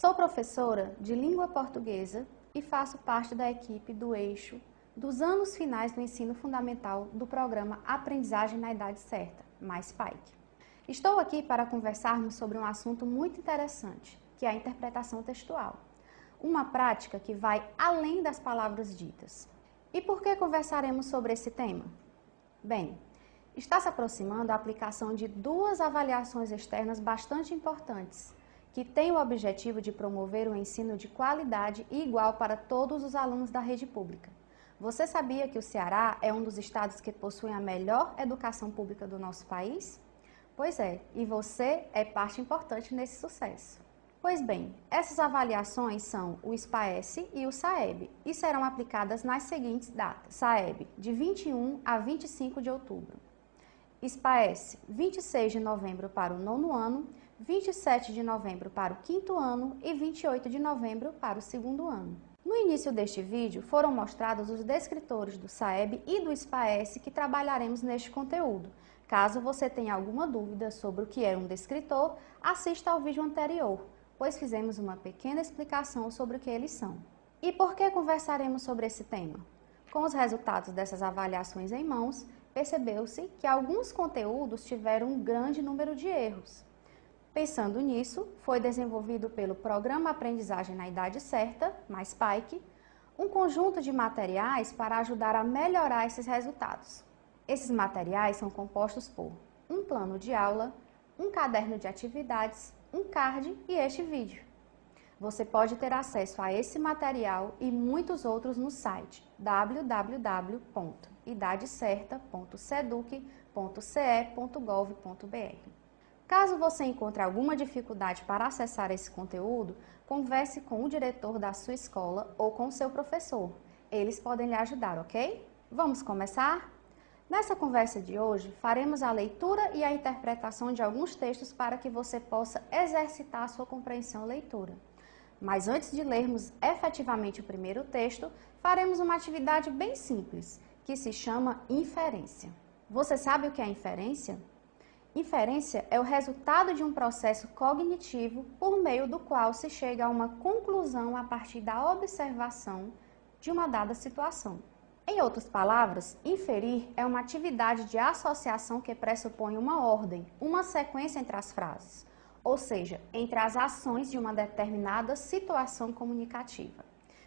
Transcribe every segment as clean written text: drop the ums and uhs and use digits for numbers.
Sou professora de língua portuguesa e faço parte da equipe do eixo dos anos finais do ensino fundamental do programa Aprendizagem na Idade Certa, mais PAIC. Estou aqui para conversarmos sobre um assunto muito interessante, que é a interpretação textual. Uma prática que vai além das palavras ditas. E por que conversaremos sobre esse tema? Bem, está se aproximando a aplicação de duas avaliações externas bastante importantes, que têm o objetivo de promover um ensino de qualidade e igual para todos os alunos da rede pública. Você sabia que o Ceará é um dos estados que possuem a melhor educação pública do nosso país? Pois é, e você é parte importante nesse sucesso. Pois bem, essas avaliações são o SPAES e o SAEB e serão aplicadas nas seguintes datas. SAEB, de 21 a 25 de outubro. SPAES, 26 de novembro para o 9º ano, 27 de novembro para o 5º ano e 28 de novembro para o 2º ano. No início deste vídeo foram mostrados os descritores do SAEB e do SPAES que trabalharemos neste conteúdo. Caso você tenha alguma dúvida sobre o que é um descritor, assista ao vídeo anterior, pois fizemos uma pequena explicação sobre o que eles são. E por que conversaremos sobre esse tema? Com os resultados dessas avaliações em mãos, percebeu-se que alguns conteúdos tiveram um grande número de erros. Pensando nisso, foi desenvolvido pelo Programa Aprendizagem na Idade Certa, mais PAIC, um conjunto de materiais para ajudar a melhorar esses resultados. Esses materiais são compostos por um plano de aula, um caderno de atividades, um card e este vídeo. Você pode ter acesso a esse material e muitos outros no site www.idadecerta.seduc.ce.gov.br. Caso você encontre alguma dificuldade para acessar esse conteúdo, converse com o diretor da sua escola ou com o seu professor. Eles podem lhe ajudar, ok? Vamos começar? Nessa conversa de hoje, faremos a leitura e a interpretação de alguns textos para que você possa exercitar a sua compreensão leitura. Mas antes de lermos efetivamente o primeiro texto, faremos uma atividade bem simples, que se chama inferência. Você sabe o que é inferência? Inferência é o resultado de um processo cognitivo por meio do qual se chega a uma conclusão a partir da observação de uma dada situação. Em outras palavras, inferir é uma atividade de associação que pressupõe uma ordem, uma sequência entre as frases, ou seja, entre as ações de uma determinada situação comunicativa.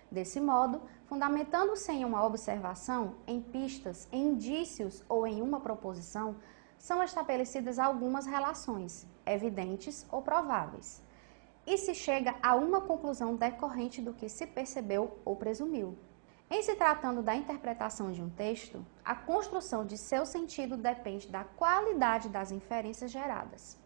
Desse modo, fundamentando-se em uma observação, em pistas, em indícios ou em uma proposição, são estabelecidas algumas relações, evidentes ou prováveis, e se chega a uma conclusão decorrente do que se percebeu ou presumiu. Em se tratando da interpretação de um texto, a construção de seu sentido depende da qualidade das inferências geradas.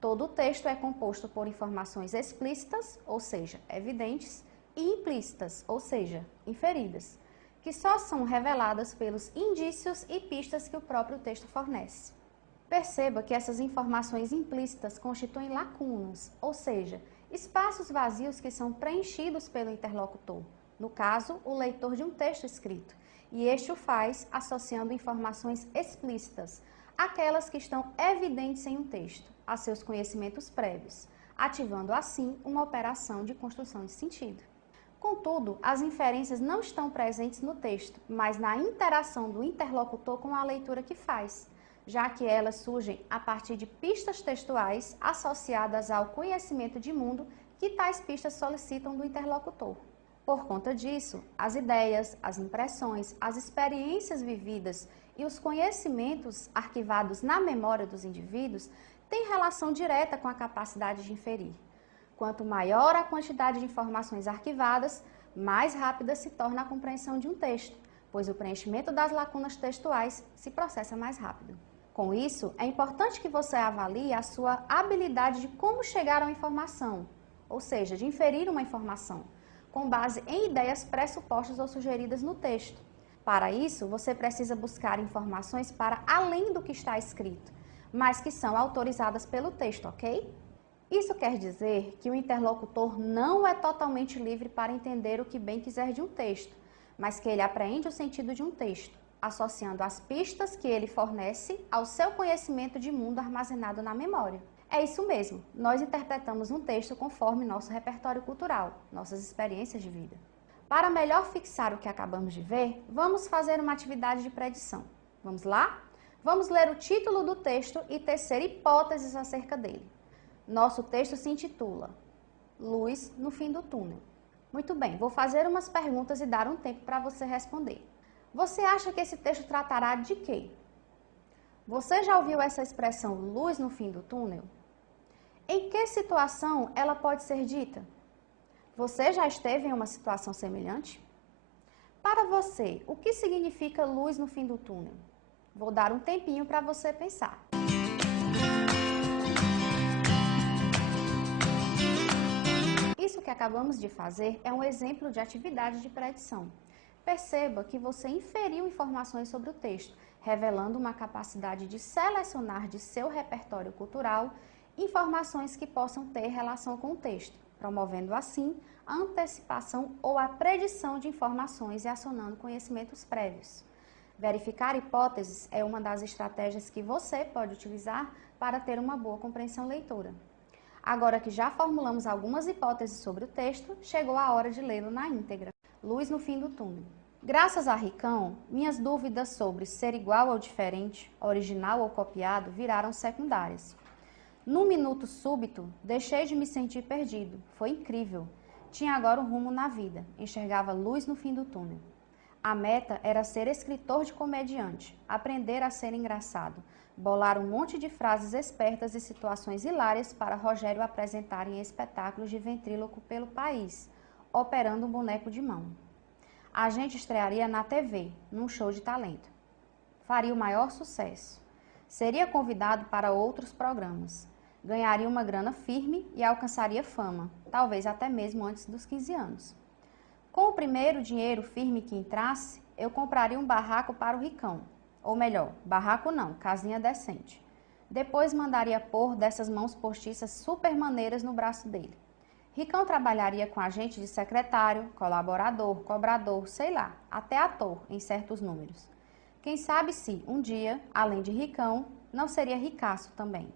Todo o texto é composto por informações explícitas, ou seja, evidentes, e implícitas, ou seja, inferidas, que só são reveladas pelos indícios e pistas que o próprio texto fornece. Perceba que essas informações implícitas constituem lacunas, ou seja, espaços vazios que são preenchidos pelo interlocutor, no caso, o leitor de um texto escrito, e este o faz associando informações explícitas, aquelas que estão evidentes em um texto, a seus conhecimentos prévios, ativando assim uma operação de construção de sentido. Contudo, as inferências não estão presentes no texto, mas na interação do interlocutor com a leitura que faz, já que elas surgem a partir de pistas textuais associadas ao conhecimento de mundo que tais pistas solicitam do interlocutor. Por conta disso, as ideias, as impressões, as experiências vividas e os conhecimentos arquivados na memória dos indivíduos têm relação direta com a capacidade de inferir. Quanto maior a quantidade de informações arquivadas, mais rápida se torna a compreensão de um texto, pois o preenchimento das lacunas textuais se processa mais rápido. Com isso, é importante que você avalie a sua habilidade de como chegar a uma informação, ou seja, de inferir uma informação, com base em ideias pressupostas ou sugeridas no texto. Para isso, você precisa buscar informações para além do que está escrito, mas que são autorizadas pelo texto, ok? Isso quer dizer que o interlocutor não é totalmente livre para entender o que bem quiser de um texto, mas que ele apreende o sentido de um texto, associando as pistas que ele fornece ao seu conhecimento de mundo armazenado na memória. É isso mesmo, nós interpretamos um texto conforme nosso repertório cultural, nossas experiências de vida. Para melhor fixar o que acabamos de ver, vamos fazer uma atividade de predição. Vamos lá? Vamos ler o título do texto e tecer hipóteses acerca dele. Nosso texto se intitula Luz no fim do túnel. Muito bem, vou fazer umas perguntas e dar um tempo para você responder. Você acha que esse texto tratará de quê? Você já ouviu essa expressão luz no fim do túnel? Em que situação ela pode ser dita? Você já esteve em uma situação semelhante? Para você, o que significa luz no fim do túnel? Vou dar um tempinho para você pensar. Isso que acabamos de fazer é um exemplo de atividade de predição. Perceba que você inferiu informações sobre o texto, revelando uma capacidade de selecionar de seu repertório cultural informações que possam ter relação com o texto, promovendo assim a antecipação ou a predição de informações e acionando conhecimentos prévios. Verificar hipóteses é uma das estratégias que você pode utilizar para ter uma boa compreensão leitora. Agora que já formulamos algumas hipóteses sobre o texto, chegou a hora de lê-lo na íntegra. Luz no fim do túnel. Graças a Ricão, minhas dúvidas sobre ser igual ou diferente, original ou copiado, viraram secundárias. Num minuto súbito, deixei de me sentir perdido. Foi incrível. Tinha agora um rumo na vida. Enxergava luz no fim do túnel. A meta era ser escritor de comediante, aprender a ser engraçado, bolar um monte de frases espertas e situações hilárias para Rogério apresentar em espetáculos de ventríloco pelo país, operando um boneco de mão. A gente estrearia na TV, num show de talento. Faria o maior sucesso. Seria convidado para outros programas. Ganharia uma grana firme e alcançaria fama, talvez até mesmo antes dos 15 anos. Com o primeiro dinheiro firme que entrasse, eu compraria um barraco para o Ricão. Ou melhor, barraco não, casinha decente. Depois mandaria pôr dessas mãos postiças super maneiras no braço dele. Ricão trabalharia com a gente de secretário, colaborador, cobrador, sei lá, até ator em certos números. Quem sabe se, um dia, além de Ricão, não seria ricaço também.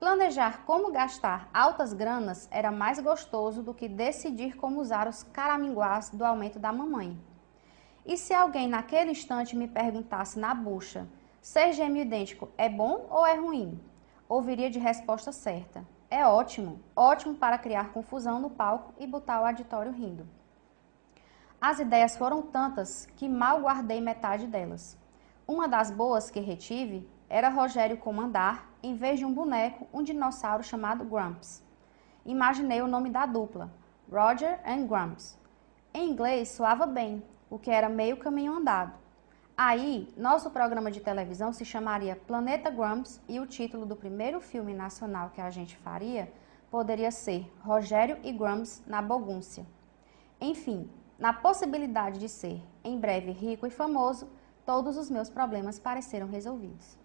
Planejar como gastar altas granas era mais gostoso do que decidir como usar os caraminguás do aumento da mamãe. E se alguém naquele instante me perguntasse na bucha, ser gêmeo idêntico é bom ou é ruim? Ouviria de resposta certa. É ótimo, ótimo para criar confusão no palco e botar o auditório rindo. As ideias foram tantas que mal guardei metade delas. Uma das boas que retive era Rogério comandar, em vez de um boneco, um dinossauro chamado Grumps. Imaginei o nome da dupla, Roger and Grumps. Em inglês soava bem, o que era meio caminho andado. Aí, nosso programa de televisão se chamaria Planeta Grumps e o título do primeiro filme nacional que a gente faria poderia ser Rogério e Grumps na Bogúncia. Enfim, na possibilidade de ser, em breve, rico e famoso, todos os meus problemas pareceram resolvidos.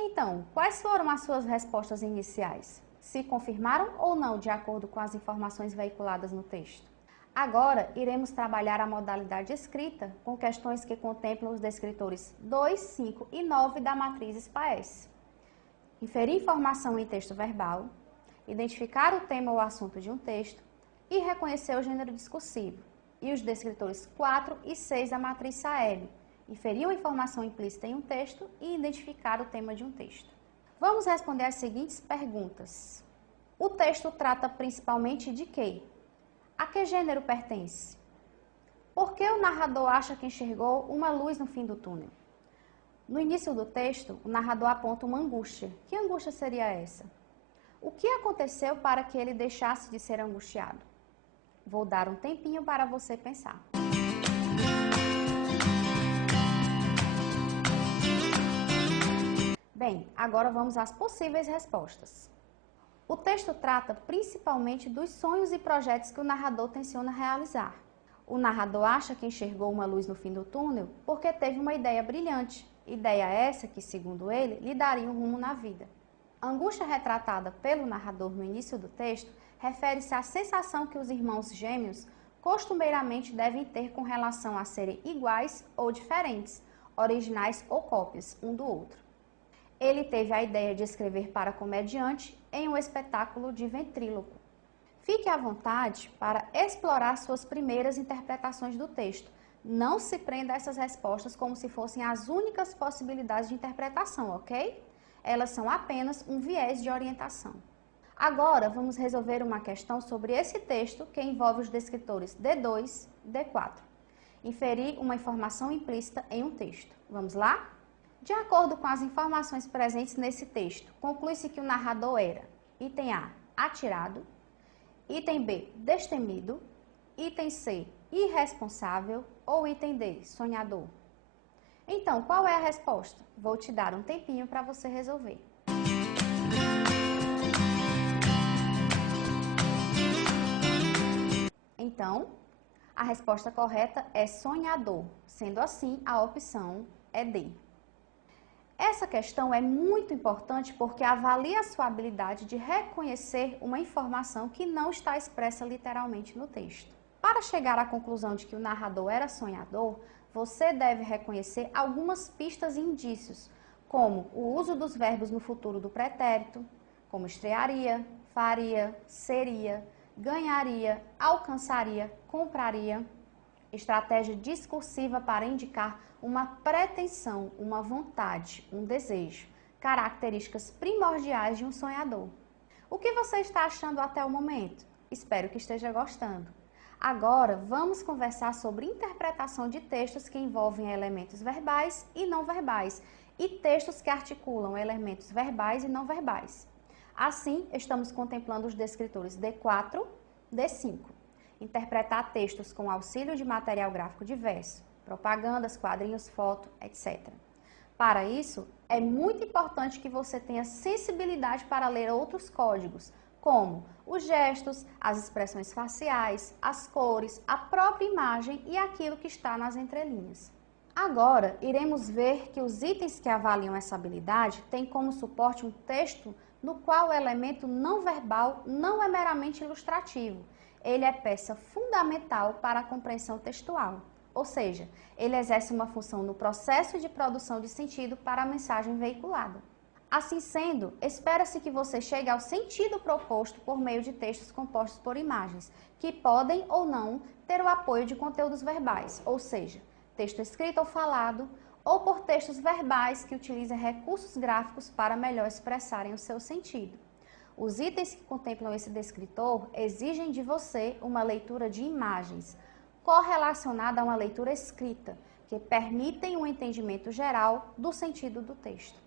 Então, quais foram as suas respostas iniciais? Se confirmaram ou não de acordo com as informações veiculadas no texto? Agora, iremos trabalhar a modalidade escrita com questões que contemplam os descritores 2, 5 e 9 da matriz SPAES. Inferir informação em texto verbal, identificar o tema ou assunto de um texto e reconhecer o gênero discursivo. E os descritores 4 e 6 da matriz SAEB. Inferir uma informação implícita em um texto e identificar o tema de um texto. Vamos responder as seguintes perguntas. O texto trata principalmente de quê? A que gênero pertence? Por que o narrador acha que enxergou uma luz no fim do túnel? No início do texto, o narrador aponta uma angústia. Que angústia seria essa? O que aconteceu para que ele deixasse de ser angustiado? Vou dar um tempinho para você pensar. Bem, agora vamos às possíveis respostas. O texto trata principalmente dos sonhos e projetos que o narrador tenciona realizar. O narrador acha que enxergou uma luz no fim do túnel porque teve uma ideia brilhante, ideia essa que, segundo ele, lhe daria um rumo na vida. A angústia retratada pelo narrador no início do texto refere-se à sensação que os irmãos gêmeos costumeiramente devem ter com relação a serem iguais ou diferentes, originais ou cópias um do outro. Ele teve a ideia de escrever para comediante em um espetáculo de ventríloco. Fique à vontade para explorar suas primeiras interpretações do texto. Não se prenda a essas respostas como se fossem as únicas possibilidades de interpretação, ok? Elas são apenas um viés de orientação. Agora, vamos resolver uma questão sobre esse texto que envolve os descritores D2 e D4. Inferir uma informação implícita em um texto. Vamos lá? De acordo com as informações presentes nesse texto, conclui-se que o narrador era: item A, atirado; item B, destemido; item C, irresponsável; ou item D, sonhador. Então, qual é a resposta? Vou te dar um tempinho para você resolver. Então, a resposta correta é sonhador. Sendo assim, a opção é D. Essa questão é muito importante porque avalia a sua habilidade de reconhecer uma informação que não está expressa literalmente no texto. Para chegar à conclusão de que o narrador era sonhador, você deve reconhecer algumas pistas e indícios, como o uso dos verbos no futuro do pretérito, como estrearia, faria, seria, ganharia, alcançaria, compraria. Estratégia discursiva para indicar uma pretensão, uma vontade, um desejo, características primordiais de um sonhador. O que você está achando até o momento? Espero que esteja gostando. Agora, vamos conversar sobre interpretação de textos que envolvem elementos verbais e não verbais, e textos que articulam elementos verbais e não verbais. Assim, estamos contemplando os descritores D4, D5. Interpretar textos com auxílio de material gráfico diverso, propagandas, quadrinhos, foto, etc. Para isso, é muito importante que você tenha sensibilidade para ler outros códigos, como os gestos, as expressões faciais, as cores, a própria imagem e aquilo que está nas entrelinhas. Agora, iremos ver que os itens que avaliam essa habilidade têm como suporte um texto no qual o elemento não verbal não é meramente ilustrativo. Ele é peça fundamental para a compreensão textual, ou seja, ele exerce uma função no processo de produção de sentido para a mensagem veiculada. Assim sendo, espera-se que você chegue ao sentido proposto por meio de textos compostos por imagens, que podem ou não ter o apoio de conteúdos verbais, ou seja, texto escrito ou falado, ou por textos verbais que utilizem recursos gráficos para melhor expressarem o seu sentido. Os itens que contemplam esse descritor exigem de você uma leitura de imagens, correlacionada a uma leitura escrita, que permitem um entendimento geral do sentido do texto.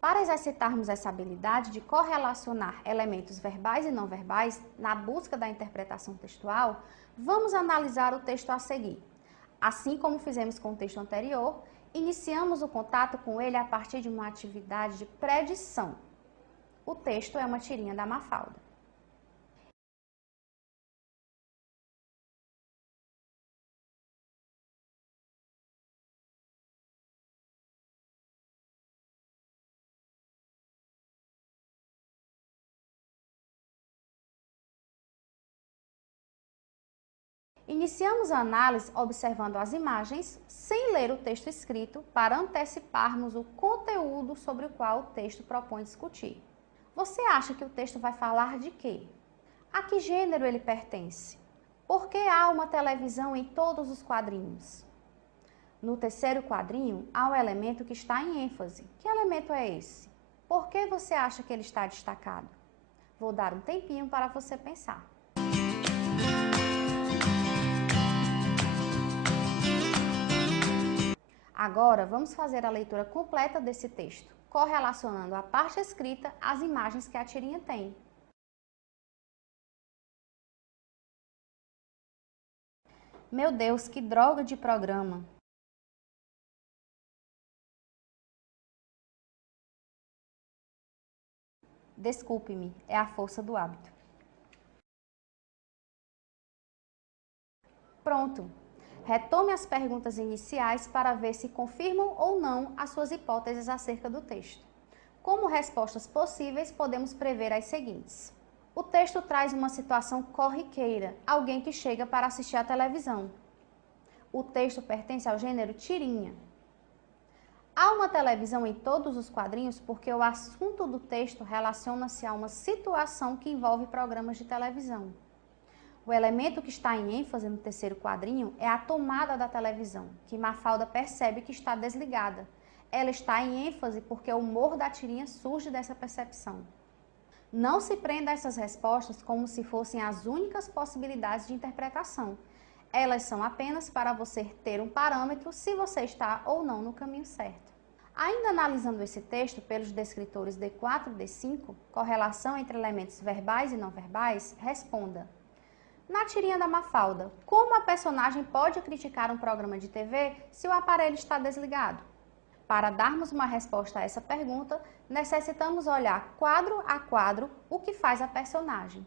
Para exercitarmos essa habilidade de correlacionar elementos verbais e não verbais na busca da interpretação textual, vamos analisar o texto a seguir. Assim como fizemos com o texto anterior, iniciamos o contato com ele a partir de uma atividade de predição. O texto é uma tirinha da Mafalda. Iniciamos a análise observando as imagens, sem ler o texto escrito, para anteciparmos o conteúdo sobre o qual o texto propõe discutir. Você acha que o texto vai falar de quê? A que gênero ele pertence? Por que há uma televisão em todos os quadrinhos? No terceiro quadrinho, há um elemento que está em ênfase. Que elemento é esse? Por que você acha que ele está destacado? Vou dar um tempinho para você pensar. Agora, vamos fazer a leitura completa desse texto, correlacionando a parte escrita às imagens que a tirinha tem. Meu Deus, que droga de programa! Desculpe-me, é a força do hábito. Pronto! Retome as perguntas iniciais para ver se confirmam ou não as suas hipóteses acerca do texto. Como respostas possíveis, podemos prever as seguintes. O texto traz uma situação corriqueira, alguém que chega para assistir à televisão. O texto pertence ao gênero tirinha. Há uma televisão em todos os quadrinhos porque o assunto do texto relaciona-se a uma situação que envolve programas de televisão. O elemento que está em ênfase no terceiro quadrinho é a tomada da televisão, que Mafalda percebe que está desligada. Ela está em ênfase porque o humor da tirinha surge dessa percepção. Não se prenda a essas respostas como se fossem as únicas possibilidades de interpretação. Elas são apenas para você ter um parâmetro se você está ou não no caminho certo. Ainda analisando esse texto pelos descritores D4 e D5, correlação entre elementos verbais e não verbais, responda. Na tirinha da Mafalda, como a personagem pode criticar um programa de TV se o aparelho está desligado? Para darmos uma resposta a essa pergunta, necessitamos olhar quadro a quadro o que faz a personagem.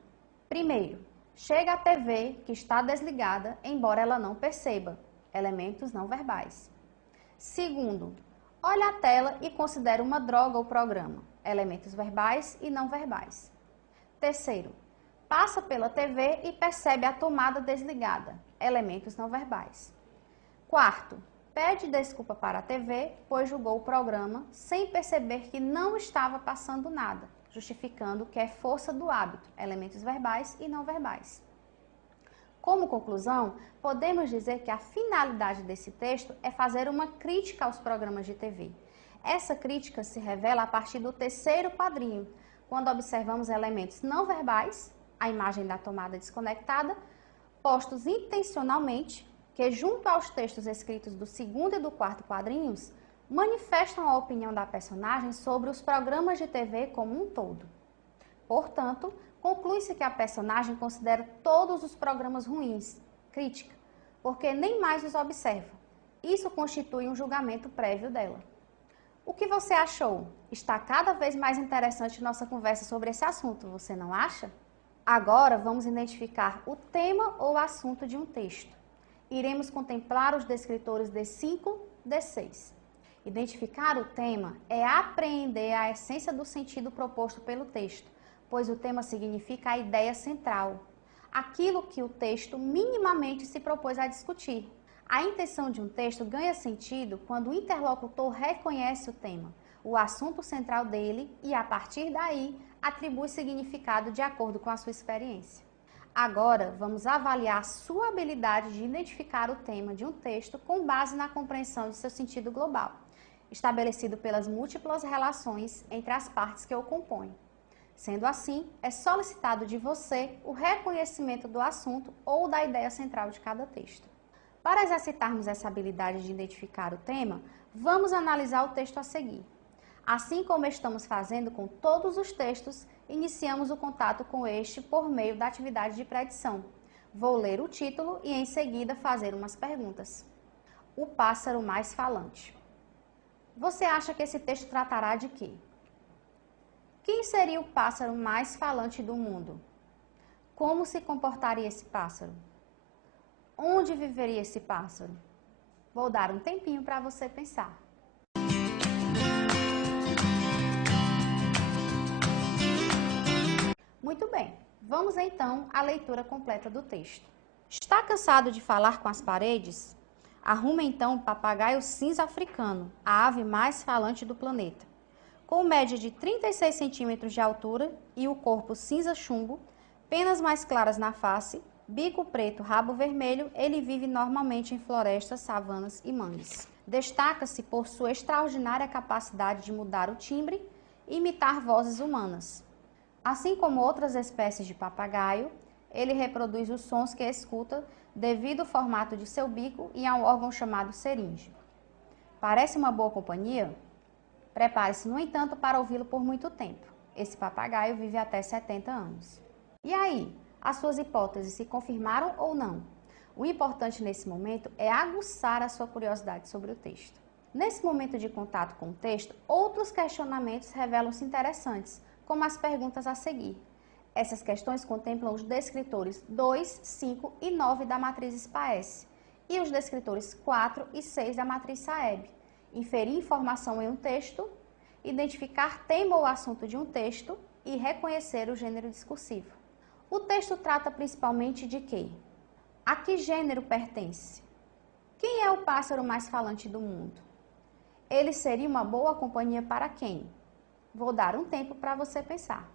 Primeiro, chega a TV que está desligada, embora ela não perceba, elementos não verbais. Segundo, olha a tela e considera uma droga o programa, elementos verbais e não verbais. Terceiro, passa pela TV e percebe a tomada desligada, elementos não verbais. Quarto, pede desculpa para a TV, pois julgou o programa sem perceber que não estava passando nada, justificando que é força do hábito, elementos verbais e não verbais. Como conclusão, podemos dizer que a finalidade desse texto é fazer uma crítica aos programas de TV. Essa crítica se revela a partir do terceiro quadrinho, quando observamos elementos não verbais, a imagem da tomada desconectada, postos intencionalmente, que junto aos textos escritos do segundo e do quarto quadrinhos, manifestam a opinião da personagem sobre os programas de TV como um todo. Portanto, conclui-se que a personagem considera todos os programas ruins, crítica, porque nem mais os observa. Isso constitui um julgamento prévio dela. O que você achou? Está cada vez mais interessante nossa conversa sobre esse assunto, você não acha? Agora vamos identificar o tema ou assunto de um texto. Iremos contemplar os descritores D5, D6. Identificar o tema é apreender a essência do sentido proposto pelo texto, pois o tema significa a ideia central, aquilo que o texto minimamente se propôs a discutir. A intenção de um texto ganha sentido quando o interlocutor reconhece o tema, o assunto central dele e, a partir daí, atribui significado de acordo com a sua experiência. Agora, vamos avaliar a sua habilidade de identificar o tema de um texto com base na compreensão de seu sentido global, estabelecido pelas múltiplas relações entre as partes que o compõem. Sendo assim, é solicitado de você o reconhecimento do assunto ou da ideia central de cada texto. Para exercitarmos essa habilidade de identificar o tema, vamos analisar o texto a seguir. Assim como estamos fazendo com todos os textos, iniciamos o contato com este por meio da atividade de predição. Vou ler o título e em seguida fazer umas perguntas. O pássaro mais falante. Você acha que esse texto tratará de quê? Quem seria o pássaro mais falante do mundo? Como se comportaria esse pássaro? Onde viveria esse pássaro? Vou dar um tempinho para você pensar. Muito bem, vamos então à leitura completa do texto. Está cansado de falar com as paredes? Arruma então o papagaio cinza africano, a ave mais falante do planeta. Com média de 36 centímetros de altura e o corpo cinza chumbo, penas mais claras na face, bico preto, rabo vermelho, ele vive normalmente em florestas, savanas e mangues. Destaca-se por sua extraordinária capacidade de mudar o timbre e imitar vozes humanas. Assim como outras espécies de papagaio, ele reproduz os sons que escuta devido ao formato de seu bico e a um órgão chamado seringe. Parece uma boa companhia? Prepare-se, no entanto, para ouvi-lo por muito tempo. Esse papagaio vive até 70 anos. E aí, as suas hipóteses se confirmaram ou não? O importante nesse momento é aguçar a sua curiosidade sobre o texto. Nesse momento de contato com o texto, outros questionamentos revelam-se interessantes, como as perguntas a seguir. Essas questões contemplam os descritores 2, 5 e 9 da matriz SPAES e os descritores 4 e 6 da matriz SAEB. Inferir informação em um texto, identificar tema ou assunto de um texto e reconhecer o gênero discursivo. O texto trata principalmente de quê? A que gênero pertence? Quem é o pássaro mais falante do mundo? Ele seria uma boa companhia para quem? Vou dar um tempo para você pensar.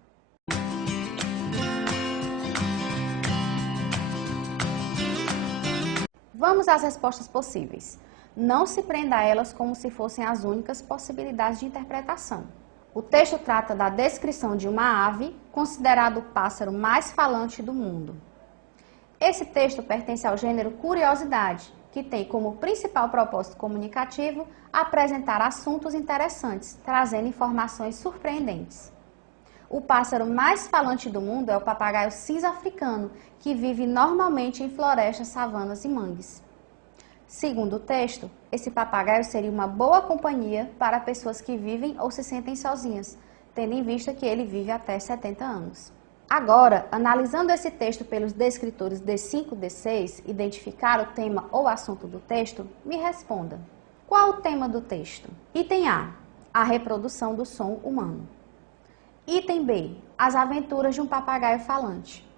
Vamos às respostas possíveis. Não se prenda a elas como se fossem as únicas possibilidades de interpretação. O texto trata da descrição de uma ave, considerado o pássaro mais falante do mundo. Esse texto pertence ao gênero Curiosidade, que tem como principal propósito comunicativo apresentar assuntos interessantes, trazendo informações surpreendentes. O pássaro mais falante do mundo é o papagaio cinza africano, que vive normalmente em florestas, savanas e mangues. Segundo o texto, esse papagaio seria uma boa companhia para pessoas que vivem ou se sentem sozinhas, tendo em vista que ele vive até 70 anos. Agora, analisando esse texto pelos descritores D5 e D6, identificar o tema ou assunto do texto, me responda. Qual o tema do texto? Item A, a reprodução do som humano. Item B, as aventuras de um papagaio falante.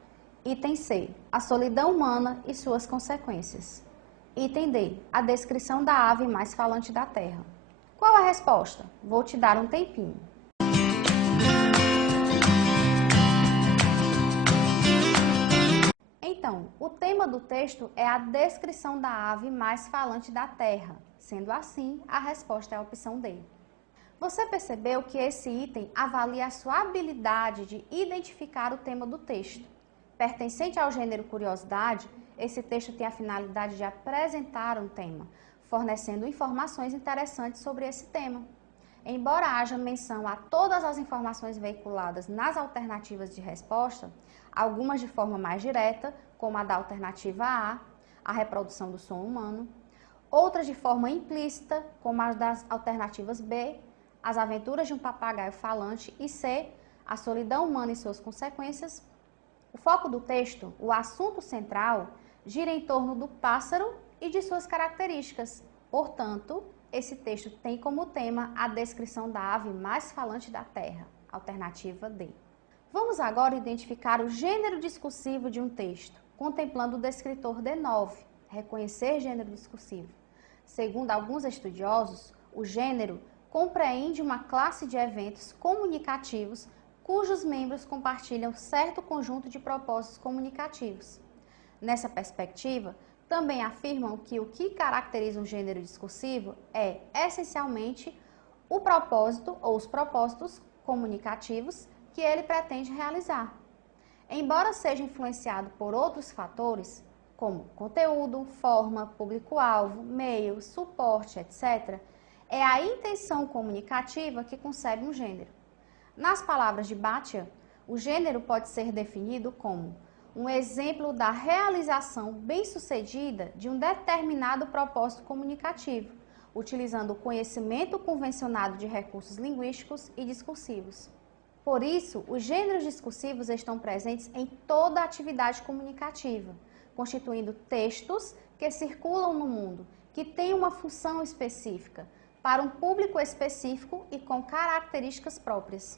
Item C, a solidão humana e suas consequências. Item D, a descrição da ave mais falante da Terra. Qual a resposta? Vou te dar um tempinho. Então, o tema do texto é a descrição da ave mais falante da Terra. Sendo assim, a resposta é a opção D. Você percebeu que esse item avalia a sua habilidade de identificar o tema do texto. Pertencente ao gênero curiosidade, esse texto tem a finalidade de apresentar um tema, fornecendo informações interessantes sobre esse tema. Embora haja menção a todas as informações veiculadas nas alternativas de resposta, algumas de forma mais direta, como a da alternativa A reprodução do som humano, outras de forma implícita, como as das alternativas B, as aventuras de um papagaio falante, e C, a solidão humana e suas consequências. O foco do texto, o assunto central, gira em torno do pássaro e de suas características. Portanto, esse texto tem como tema a descrição da ave mais falante da Terra, alternativa D. Vamos agora identificar o gênero discursivo de um texto, contemplando o descritor D9, reconhecer gênero discursivo. Segundo alguns estudiosos, o gênero compreende uma classe de eventos comunicativos cujos membros compartilham certo conjunto de propósitos comunicativos. Nessa perspectiva, também afirmam que o que caracteriza um gênero discursivo é, essencialmente, o propósito ou os propósitos comunicativos que ele pretende realizar. Embora seja influenciado por outros fatores, como conteúdo, forma, público-alvo, meio, suporte, etc., é a intenção comunicativa que concebe um gênero. Nas palavras de Bhatia, o gênero pode ser definido como um exemplo da realização bem-sucedida de um determinado propósito comunicativo, utilizando o conhecimento convencionado de recursos linguísticos e discursivos. Por isso, os gêneros discursivos estão presentes em toda a atividade comunicativa, constituindo textos que circulam no mundo, que têm uma função específica, para um público específico e com características próprias.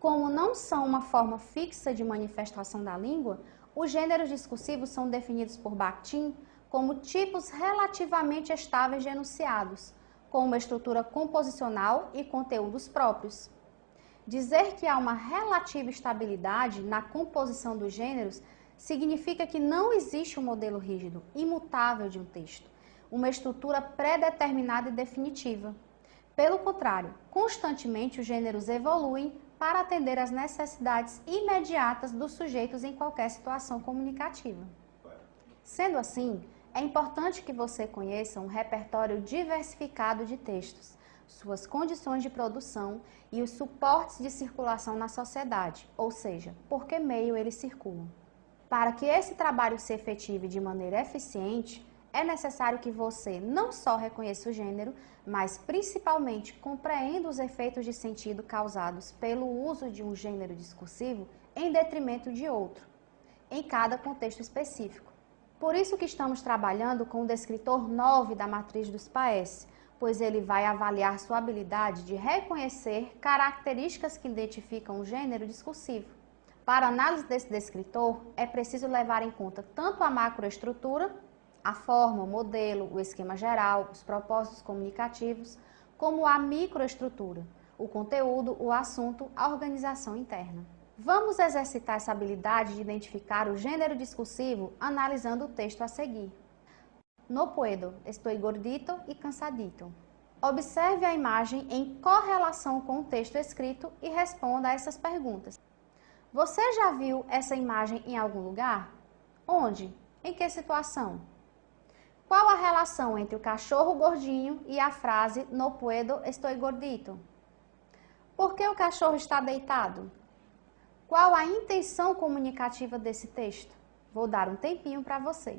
Como não são uma forma fixa de manifestação da língua, os gêneros discursivos são definidos por Bakhtin como tipos relativamente estáveis de enunciados, com uma estrutura composicional e conteúdos próprios. Dizer que há uma relativa estabilidade na composição dos gêneros significa que não existe um modelo rígido, imutável de um texto, uma estrutura pré-determinada e definitiva. Pelo contrário, constantemente os gêneros evoluem para atender às necessidades imediatas dos sujeitos em qualquer situação comunicativa. Sendo assim, é importante que você conheça um repertório diversificado de textos, suas condições de produção e os suportes de circulação na sociedade, ou seja, por que meio eles circulam. Para que esse trabalho se efetive de maneira eficiente, é necessário que você não só reconheça o gênero, mas principalmente compreenda os efeitos de sentido causados pelo uso de um gênero discursivo em detrimento de outro, em cada contexto específico. Por isso que estamos trabalhando com o descritor 9 da matriz dos PAES, pois ele vai avaliar sua habilidade de reconhecer características que identificam o gênero discursivo. Para a análise desse descritor, é preciso levar em conta tanto a macroestrutura, a forma, o modelo, o esquema geral, os propósitos comunicativos, como a microestrutura, o conteúdo, o assunto, a organização interna. Vamos exercitar essa habilidade de identificar o gênero discursivo analisando o texto a seguir. No puedo, estoy gordito e cansadito. Observe a imagem em correlação com o texto escrito e responda a essas perguntas. Você já viu essa imagem em algum lugar? Onde? Em que situação? Qual a relação entre o cachorro gordinho e a frase no puedo, estoy gordito? Por que o cachorro está deitado? Qual a intenção comunicativa desse texto? Vou dar um tempinho para você.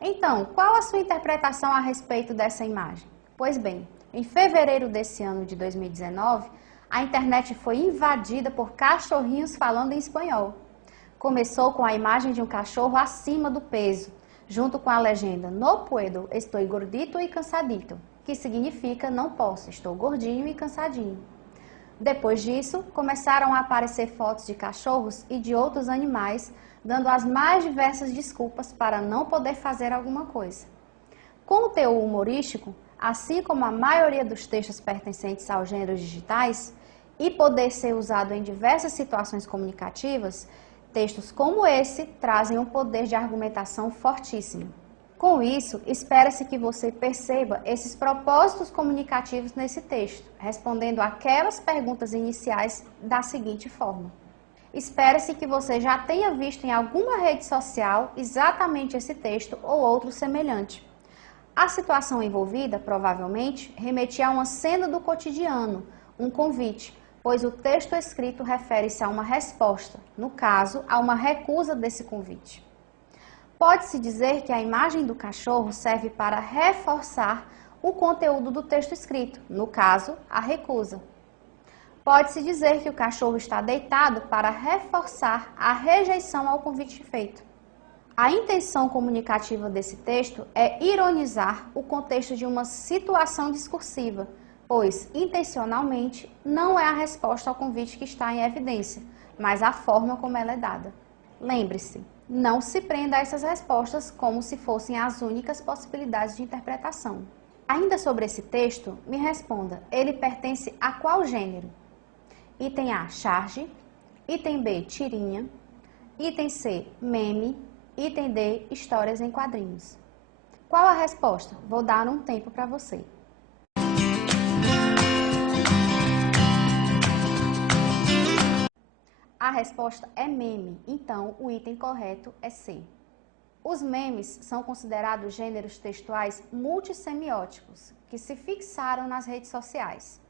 Então, qual a sua interpretação a respeito dessa imagem? Pois bem, em fevereiro desse ano de 2019, a internet foi invadida por cachorrinhos falando em espanhol. Começou com a imagem de um cachorro acima do peso, junto com a legenda "No puedo, estoy gordito e cansadito", que significa "não posso, estou gordinho e cansadinho". Depois disso, começaram a aparecer fotos de cachorros e de outros animais, dando as mais diversas desculpas para não poder fazer alguma coisa. Com o teor humorístico, assim como a maioria dos textos pertencentes aos gêneros digitais, e poder ser usado em diversas situações comunicativas, textos como esse trazem um poder de argumentação fortíssimo. Com isso, espera-se que você perceba esses propósitos comunicativos nesse texto, respondendo aquelas perguntas iniciais da seguinte forma. Espera-se que você já tenha visto em alguma rede social exatamente esse texto ou outro semelhante. A situação envolvida, provavelmente, remetia a uma cena do cotidiano, um convite, pois o texto escrito refere-se a uma resposta, no caso, a uma recusa desse convite. Pode-se dizer que a imagem do cachorro serve para reforçar o conteúdo do texto escrito, no caso, a recusa. Pode-se dizer que o cachorro está deitado para reforçar a rejeição ao convite feito. A intenção comunicativa desse texto é ironizar o contexto de uma situação discursiva, pois, intencionalmente, não é a resposta ao convite que está em evidência, mas a forma como ela é dada. Lembre-se, não se prenda a essas respostas como se fossem as únicas possibilidades de interpretação. Ainda sobre esse texto, me responda, ele pertence a qual gênero? Item A, charge. Item B, tirinha. Item C, meme. Item D, histórias em quadrinhos. Qual a resposta? Vou dar um tempo para você. A resposta é meme, então o item correto é C. Os memes são considerados gêneros textuais multissemióticos, que se fixaram nas redes sociais.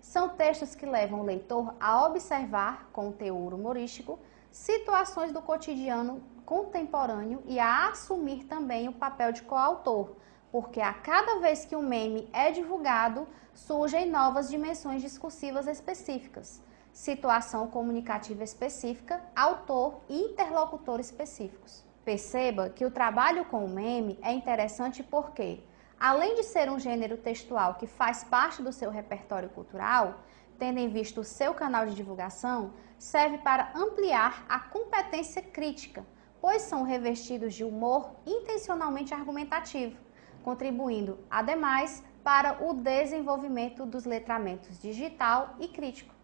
São textos que levam o leitor a observar, com teor humorístico, situações do cotidiano contemporâneo e a assumir também o papel de coautor, porque a cada vez que um meme é divulgado, surgem novas dimensões discursivas específicas, situação comunicativa específica, autor e interlocutor específicos. Perceba que o trabalho com o meme é interessante porque, além de ser um gênero textual que faz parte do seu repertório cultural, tendo em vista o seu canal de divulgação, serve para ampliar a competência crítica, pois são revestidos de humor intencionalmente argumentativo, contribuindo, ademais, para o desenvolvimento dos letramentos digital e crítico.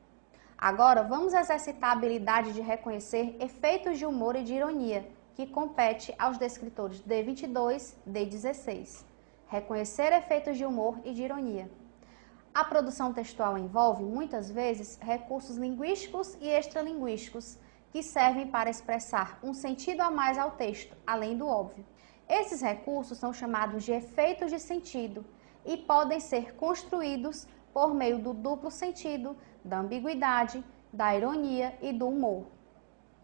Agora, vamos exercitar a habilidade de reconhecer efeitos de humor e de ironia, que compete aos descritores D22, D16. Reconhecer efeitos de humor e de ironia. A produção textual envolve, muitas vezes, recursos linguísticos e extralinguísticos que servem para expressar um sentido a mais ao texto, além do óbvio. Esses recursos são chamados de efeitos de sentido e podem ser construídos por meio do duplo sentido, da ambiguidade, da ironia e do humor.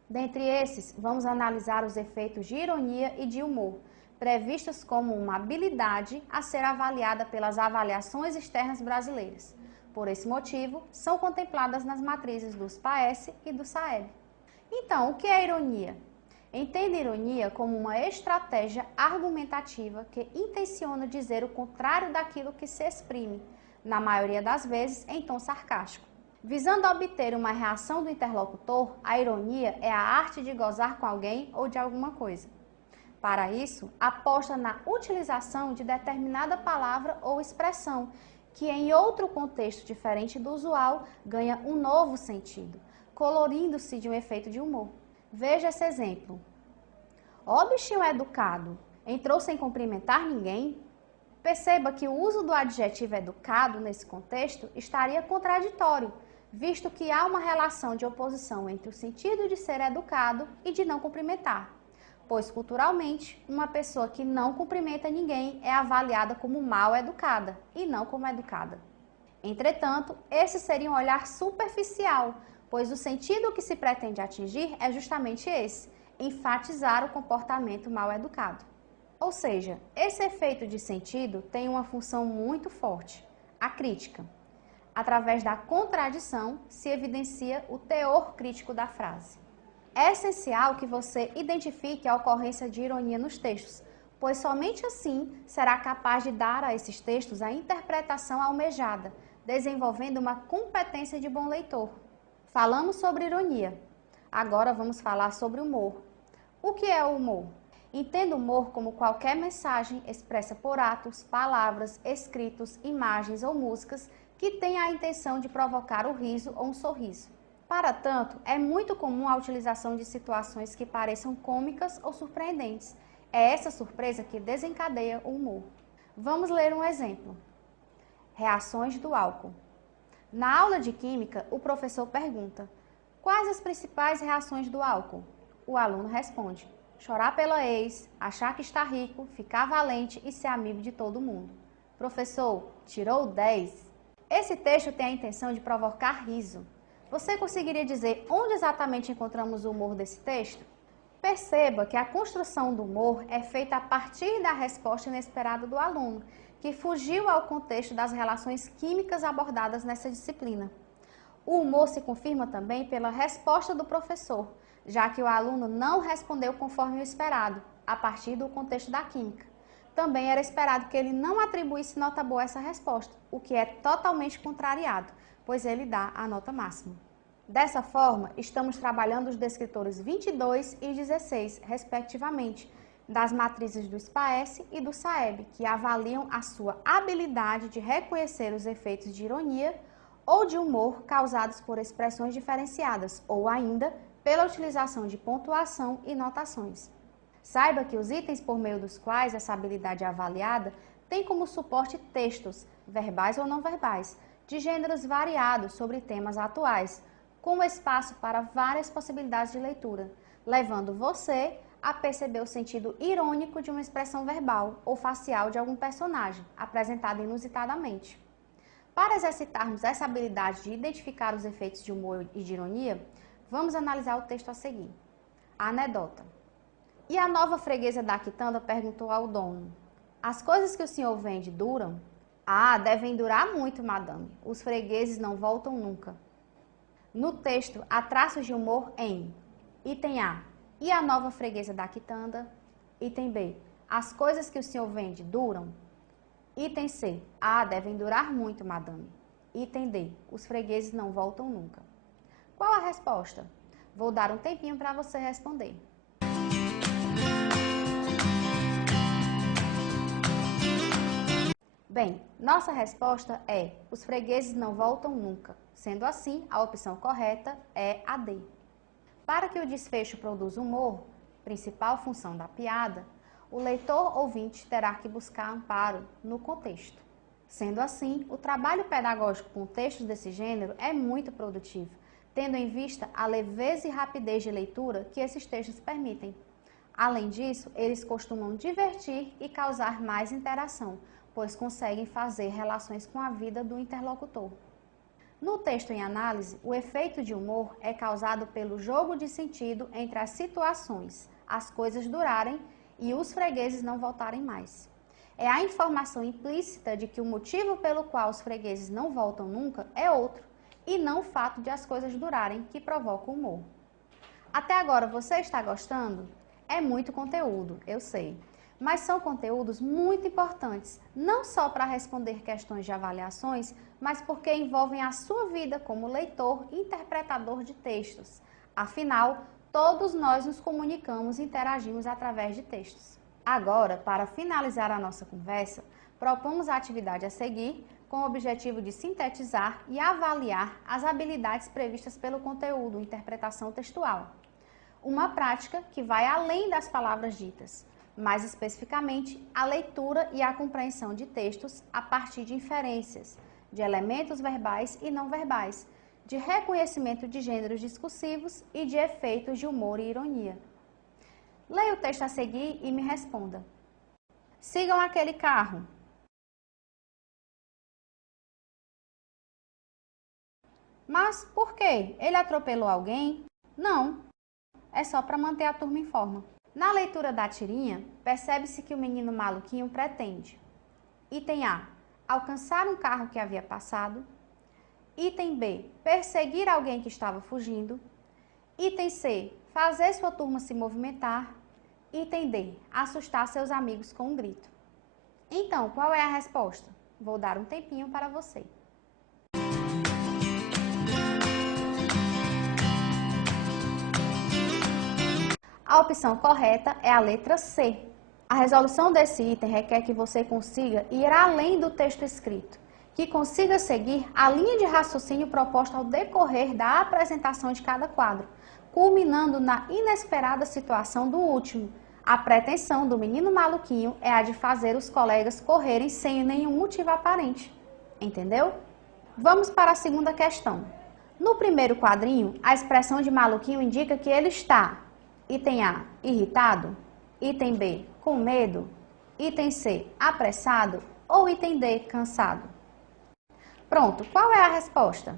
Dentre esses, vamos analisar os efeitos de ironia e de humor, previstos como uma habilidade a ser avaliada pelas avaliações externas brasileiras. Por esse motivo, são contempladas nas matrizes do SPAES e do SAEB. Então, o que é ironia? Entenda ironia como uma estratégia argumentativa que intenciona dizer o contrário daquilo que se exprime, na maioria das vezes em tom sarcástico. Visando obter uma reação do interlocutor, a ironia é a arte de gozar com alguém ou de alguma coisa. Para isso, aposta na utilização de determinada palavra ou expressão, que em outro contexto diferente do usual ganha um novo sentido, colorindo-se de um efeito de humor. Veja esse exemplo. Ó bichinho educado, entrou sem cumprimentar ninguém? Perceba que o uso do adjetivo educado nesse contexto estaria contraditório, visto que há uma relação de oposição entre o sentido de ser educado e de não cumprimentar, pois culturalmente, uma pessoa que não cumprimenta ninguém é avaliada como mal educada e não como educada. Entretanto, esse seria um olhar superficial, pois o sentido que se pretende atingir é justamente esse, enfatizar o comportamento mal educado. Ou seja, esse efeito de sentido tem uma função muito forte, a crítica. Através da contradição se evidencia o teor crítico da frase. É essencial que você identifique a ocorrência de ironia nos textos, pois somente assim será capaz de dar a esses textos a interpretação almejada, desenvolvendo uma competência de bom leitor. Falamos sobre ironia. Agora vamos falar sobre humor. O que é o humor? Entenda o humor como qualquer mensagem expressa por atos, palavras, escritos, imagens ou músicas que tenha a intenção de provocar o riso ou um sorriso. Para tanto, é muito comum a utilização de situações que pareçam cômicas ou surpreendentes. É essa surpresa que desencadeia o humor. Vamos ler um exemplo. Reações do álcool. Na aula de química, o professor pergunta: quais as principais reações do álcool? O aluno responde: chorar pela ex, achar que está rico, ficar valente e ser amigo de todo mundo. Professor, tirou 10? Esse texto tem a intenção de provocar riso. Você conseguiria dizer onde exatamente encontramos o humor desse texto? Perceba que a construção do humor é feita a partir da resposta inesperada do aluno, que fugiu ao contexto das relações químicas abordadas nessa disciplina. O humor se confirma também pela resposta do professor, já que o aluno não respondeu conforme o esperado, a partir do contexto da química. Também era esperado que ele não atribuísse nota boa a essa resposta, o que é totalmente contrariado, pois ele dá a nota máxima. Dessa forma, estamos trabalhando os descritores 22 e 16, respectivamente, das matrizes do SPAES e do SAEB, que avaliam a sua habilidade de reconhecer os efeitos de ironia ou de humor causados por expressões diferenciadas, ou ainda pela utilização de pontuação e notações. Saiba que os itens por meio dos quais essa habilidade é avaliada têm como suporte textos, verbais ou não verbais, de gêneros variados sobre temas atuais, com espaço para várias possibilidades de leitura, levando você a perceber o sentido irônico de uma expressão verbal ou facial de algum personagem, apresentada inusitadamente. Para exercitarmos essa habilidade de identificar os efeitos de humor e de ironia, vamos analisar o texto a seguir. A anedota. E a nova freguesa da quitanda perguntou ao dono: as coisas que o senhor vende duram? Ah, devem durar muito, madame. Os fregueses não voltam nunca. No texto, há traços de humor em item A. E a nova freguesa da quitanda? Item B. As coisas que o senhor vende duram? Item C. Ah, devem durar muito, madame. Item D. Os fregueses não voltam nunca. Qual a resposta? Vou dar um tempinho para você responder. Bem, nossa resposta é: os fregueses não voltam nunca. Sendo assim, a opção correta é a D. Para que o desfecho produza humor, principal função da piada, o leitor ouvinte terá que buscar amparo no contexto. Sendo assim, o trabalho pedagógico com textos desse gênero é muito produtivo, tendo em vista a leveza e rapidez de leitura que esses textos permitem. Além disso, eles costumam divertir e causar mais interação, pois conseguem fazer relações com a vida do interlocutor. No texto em análise, o efeito de humor é causado pelo jogo de sentido entre as situações, as coisas durarem e os fregueses não voltarem mais. É a informação implícita de que o motivo pelo qual os fregueses não voltam nunca é outro, e não o fato de as coisas durarem que provoca o humor. Até agora, você está gostando? É muito conteúdo, eu sei. Mas são conteúdos muito importantes, não só para responder questões de avaliações, mas porque envolvem a sua vida como leitor e interpretador de textos. Afinal, todos nós nos comunicamos e interagimos através de textos. Agora, para finalizar a nossa conversa, propomos a atividade a seguir com o objetivo de sintetizar e avaliar as habilidades previstas pelo conteúdo interpretação textual. Uma prática que vai além das palavras ditas, mais especificamente a leitura e a compreensão de textos a partir de inferências, de elementos verbais e não verbais, de reconhecimento de gêneros discursivos e de efeitos de humor e ironia. Leia o texto a seguir e me responda. Sigam aquele carro. Mas por quê? Ele atropelou alguém? Não, é só para manter a turma em forma. Na leitura da tirinha, percebe-se que o menino maluquinho pretende: item A, alcançar um carro que havia passado. Item B, perseguir alguém que estava fugindo. Item C, fazer sua turma se movimentar. Item D, assustar seus amigos com um grito. Então, qual é a resposta? Vou dar um tempinho para você. A opção correta é a letra C. A resolução desse item requer que você consiga ir além do texto escrito, que consiga seguir a linha de raciocínio proposta ao decorrer da apresentação de cada quadro, culminando na inesperada situação do último. A pretensão do menino maluquinho é a de fazer os colegas correrem sem nenhum motivo aparente. Entendeu? Vamos para a segunda questão. No primeiro quadrinho, a expressão de maluquinho indica que ele está: item A, irritado. Item B, com medo. Item C, apressado. Ou item D, cansado. Pronto, qual é a resposta?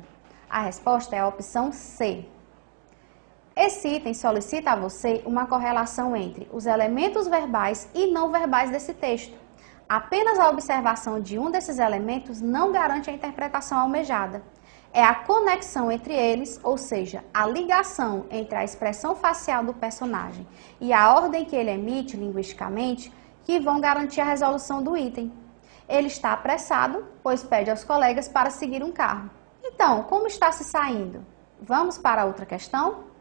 A resposta é a opção C. Esse item solicita a você uma correlação entre os elementos verbais e não verbais desse texto. Apenas a observação de um desses elementos não garante a interpretação almejada. É a conexão entre eles, ou seja, a ligação entre a expressão facial do personagem e a ordem que ele emite linguisticamente, que vão garantir a resolução do item. Ele está apressado, pois pede aos colegas para seguir um carro. Então, como está se saindo? Vamos para outra questão?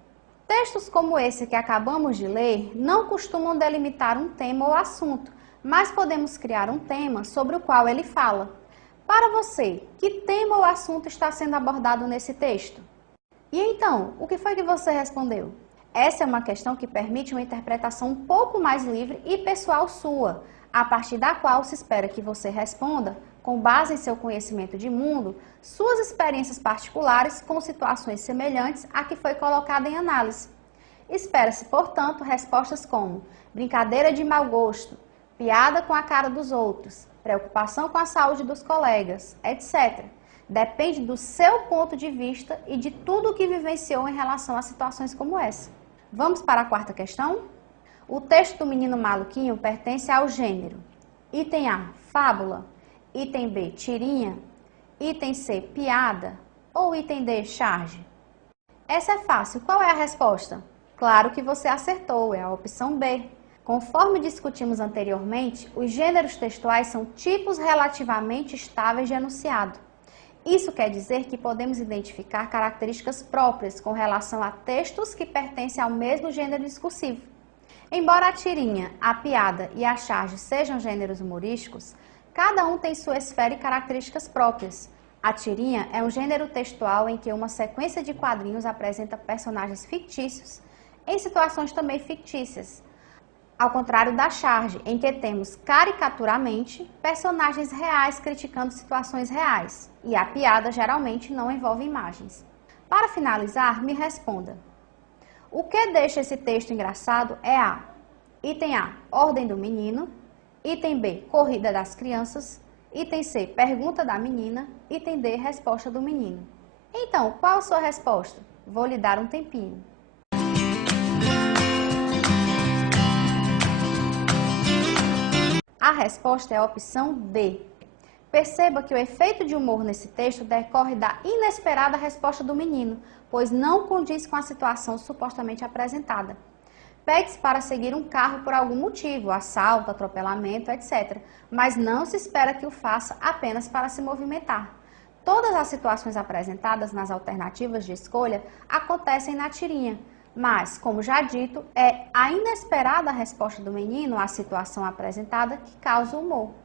Textos como esse que acabamos de ler não costumam delimitar um tema ou assunto, mas podemos criar um tema sobre o qual ele fala. Para você, que tema ou assunto está sendo abordado nesse texto? E então, o que foi que você respondeu? Essa é uma questão que permite uma interpretação um pouco mais livre e pessoal sua, a partir da qual se espera que você responda, com base em seu conhecimento de mundo, suas experiências particulares com situações semelhantes à que foi colocada em análise. Espera-se, portanto, respostas como brincadeira de mau gosto, piada com a cara dos outros, preocupação com a saúde dos colegas, etc. Depende do seu ponto de vista e de tudo o que vivenciou em relação a situações como essa. Vamos para a quarta questão? O texto do menino maluquinho pertence ao gênero: item A, fábula. Item B, tirinha. Item C, piada. Ou item D, charge? Essa é fácil. Qual é a resposta? Claro que você acertou, é a opção B. Conforme discutimos anteriormente, os gêneros textuais são tipos relativamente estáveis de enunciado. Isso quer dizer que podemos identificar características próprias com relação a textos que pertencem ao mesmo gênero discursivo. Embora a tirinha, a piada e a charge sejam gêneros humorísticos, cada um tem sua esfera e características próprias. A tirinha é um gênero textual em que uma sequência de quadrinhos apresenta personagens fictícios em situações também fictícias, ao contrário da charge, em que temos caricaturamente personagens reais criticando situações reais, e a piada geralmente não envolve imagens. Para finalizar, me responda. O que deixa esse texto engraçado é item A, ordem do menino. Item B, corrida das crianças. Item C, pergunta da menina. Item D, resposta do menino. Então, qual a sua resposta? Vou lhe dar um tempinho. A resposta é a opção D. Perceba que o efeito de humor nesse texto decorre da inesperada resposta do menino, pois não condiz com a situação supostamente apresentada. Pede-se para seguir um carro por algum motivo, assalto, atropelamento, etc. Mas não se espera que o faça apenas para se movimentar. Todas as situações apresentadas nas alternativas de escolha acontecem na tirinha, Mas, como já dito, é a inesperada resposta do menino à situação apresentada que causa o humor.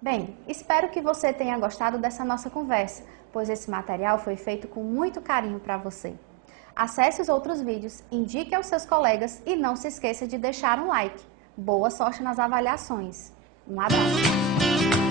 Bem, espero que você tenha gostado dessa nossa conversa, pois esse material foi feito com muito carinho para você. Acesse os outros vídeos, indique aos seus colegas e não se esqueça de deixar um like. Boa sorte nas avaliações. Um abraço!